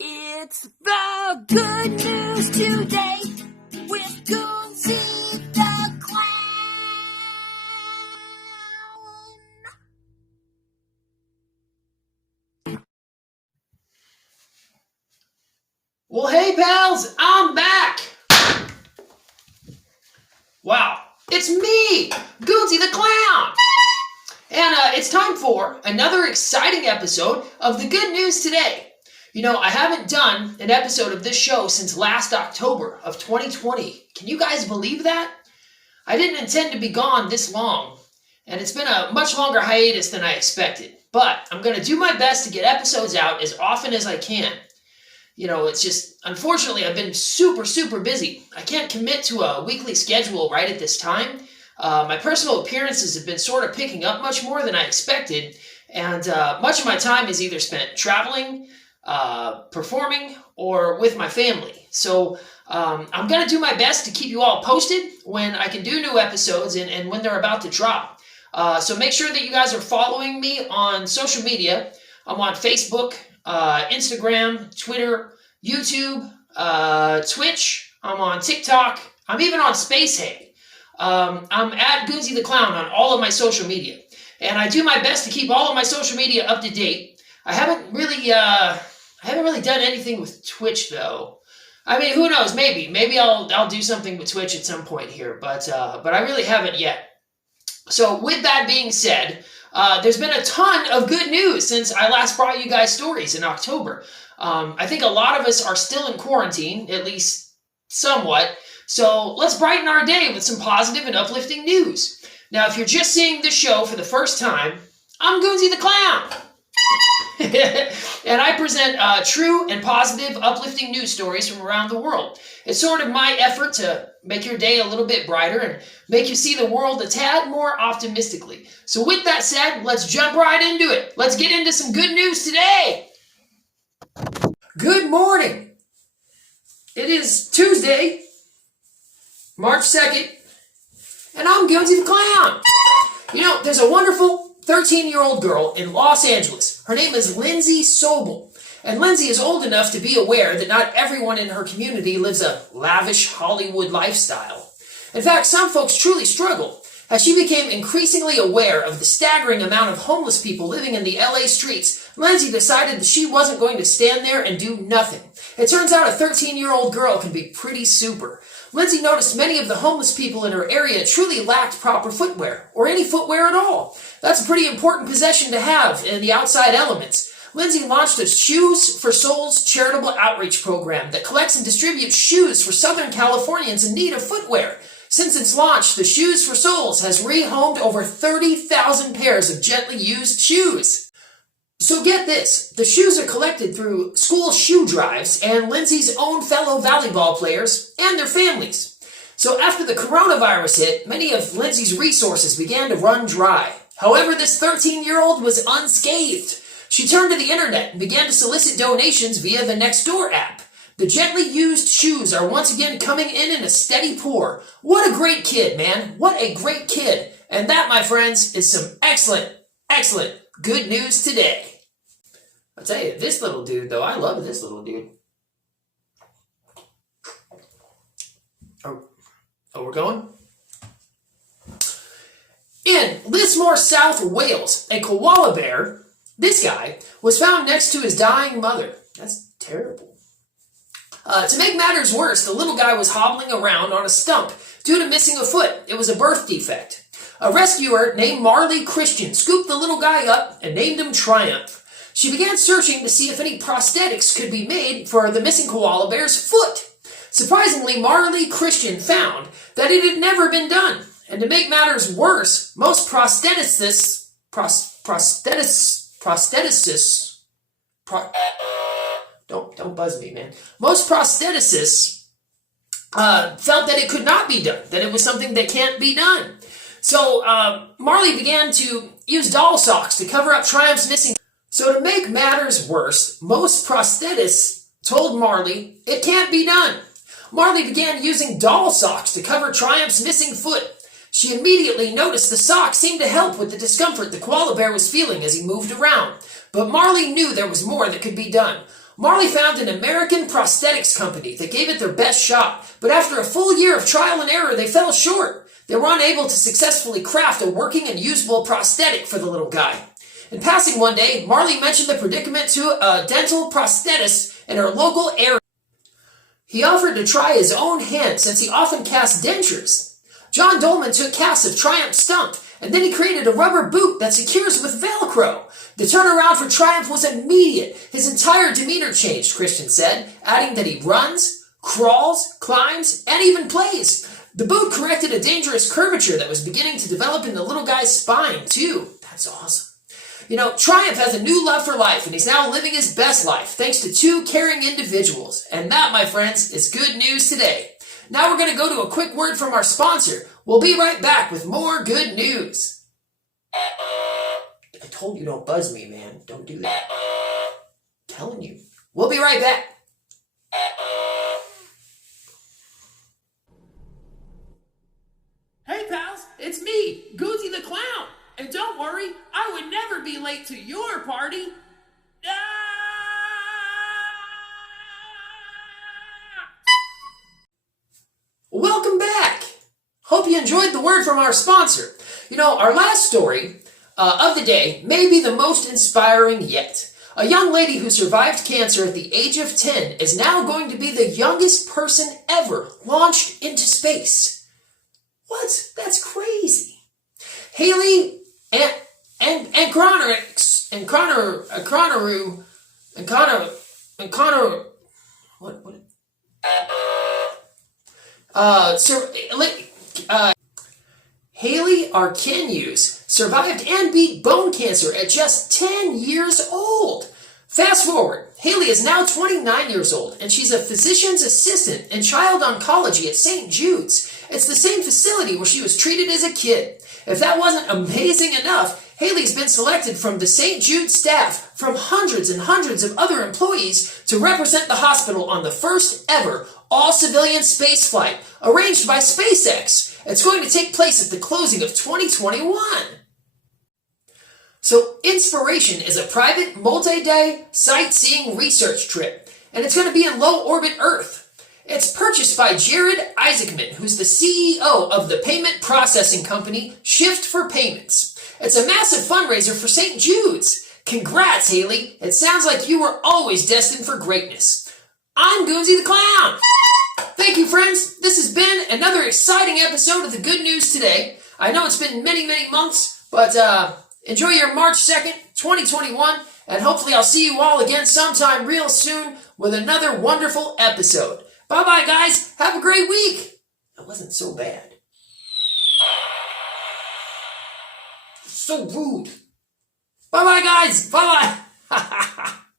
It's the good news today with Goonzy the Clown. Well, hey pals, I'm back! Wow, it's me, Goonzy the Clown! And it's time for another exciting episode of the Good News Today. You know, I haven't done an episode of this show since last October of 2020. Can you guys believe that? I didn't intend to be gone this long, and it's been a much longer hiatus than I expected. But I'm going to do my best to get episodes out as often as I can. You know, it's just, unfortunately, I've been super busy. I can't commit to a weekly schedule right at this time. My personal appearances have been sort of picking up much more than I expected, and much of my time is either spent traveling, performing, or with my family. So I'm going to do my best to keep you all posted when I can do new episodes and when they're about to drop. So make sure that you guys are following me on social media. I'm on Facebook, Instagram, Twitter, YouTube, Twitch. I'm on TikTok. I'm even on SpaceHey. I'm at Goonzy the Clown on all of my social media. And I do my best to keep all of my social media up to date. I haven't really done anything with Twitch though. I mean, who knows? Maybe I'll do something with Twitch at some point here, but I really haven't yet. So with that being said, there's been a ton of good news since I last brought you guys stories in October. I think a lot of us are still in quarantine, at least somewhat. So let's brighten our day with some positive and uplifting news. Now, if you're just seeing this show for the first time, I'm Goonzy the Clown. And I present true and positive, uplifting news stories from around the world. It's sort of my effort to make your day a little bit brighter and make you see the world a tad more optimistically. So with that said, let's jump right into it. Let's get into some good news today. Good morning. It is Tuesday, March 2nd, and I'm Goonzy the Clown. You know, there's a wonderful 13-year-old girl in Los Angeles. Her name is Lindsay Sobel. And Lindsay is old enough to be aware that not everyone in her community lives a lavish Hollywood lifestyle. In fact, some folks truly struggle. As she became increasingly aware of the staggering amount of homeless people living in the LA streets, Lindsay decided that she wasn't going to stand there and do nothing. It turns out a 13-year-old girl can be pretty super. Lindsay noticed many of the homeless people in her area truly lacked proper footwear, or any footwear at all. That's a pretty important possession to have in the outside elements. Lindsay launched a Shoes for Souls charitable outreach program that collects and distributes shoes for Southern Californians in need of footwear. Since its launch, the Shoes for Souls has rehomed over 30,000 pairs of gently used shoes. So get this, the shoes are collected through school shoe drives and Lindsay's own fellow volleyball players and their families. So after the coronavirus hit, many of Lindsay's resources began to run dry. However, this 13-year-old was unscathed. She turned to the internet and began to solicit donations via the Nextdoor app. The gently used shoes are once again coming in a steady pour. What a great kid, man. What a great kid. And that, my friends, is some excellent good news today. I'll tell you, this little dude, though, I love this little dude. Oh, we're going? In Lismore, South Wales, a koala bear, this guy, was found next to his dying mother. That's terrible. To make matters worse, the little guy was hobbling around on a stump due to missing a foot. It was a birth defect. A rescuer named Marley Christian scooped the little guy up and named him Triumph. She began searching to see if any prosthetics could be made for the missing koala bear's foot. Surprisingly, Marley Christian found that it had never been done. And to make matters worse, most prosthetists don't buzz me, man. Most prostheticists felt that it could not be done, that it was something that can't be done. So Marley began to use doll socks to cover up Triumph's missing. So to make matters worse, most prosthetists told Marley it can't be done. Marley began using doll socks to cover Triumph's missing foot. She immediately noticed the socks seemed to help with the discomfort the koala bear was feeling as he moved around. But Marley knew there was more that could be done. Marley found an American prosthetics company that gave it their best shot, but after a full year of trial and error, they fell short. They were unable to successfully craft a working and usable prosthetic for the little guy. In passing one day, Marley mentioned the predicament to a dental prosthetist in her local area. He offered to try his own hand since he often cast dentures. John Dolman took casts of Triumph Stump, and then he created a rubber boot that secures with Velcro. The turnaround for Triumph was immediate. His entire demeanor changed, Christian said, adding that he runs, crawls, climbs, and even plays. The boot corrected a dangerous curvature that was beginning to develop in the little guy's spine, too. That's awesome. You know, Triumph has a new love for life, and he's now living his best life, thanks to two caring individuals. And that, my friends, is good news today. Now we're going to go to a quick word from our sponsor. We'll be right back with more good news. I told you don't buzz me, man. Don't do that. I'm telling you. We'll be right back. Hey, pals. It's me, Goonzy the Clown. And don't worry, I would never be late to your party. Welcome back. Hope you enjoyed the word from our sponsor. You know, our last story of the day may be the most inspiring yet. A young lady who survived cancer at the age of 10 is now going to be the youngest person ever launched into space. What? That's crazy. Haley and Connor Haley Arkenyus survived and beat bone cancer at just 10 years old. Fast forward, Haley is now 29 years old, and she's a physician's assistant in child oncology at St. Jude's. It's the same facility where she was treated as a kid. If that wasn't amazing enough, Haley's been selected from the St. Jude staff from hundreds and hundreds of other employees to represent the hospital on the first ever all-civilian space flight arranged by SpaceX. It's going to take place at the closing of 2021. So Inspiration is a private multi-day sightseeing research trip, and it's going to be in low-orbit Earth. It's purchased by Jared Isaacman, who's the CEO of the payment processing company Shift for Payments. It's a massive fundraiser for St. Jude's. Congrats, Haley. It sounds like you were always destined for greatness. I'm Goonzy the Clown. Thank you, friends. This has been another exciting episode of the Good News Today. I know it's been many, many months, but enjoy your March 2nd, 2021, and hopefully I'll see you all again sometime real soon with another wonderful episode. Bye-bye, guys. Have a great week. That wasn't so bad. So rude. Bye-bye, guys. Bye-bye.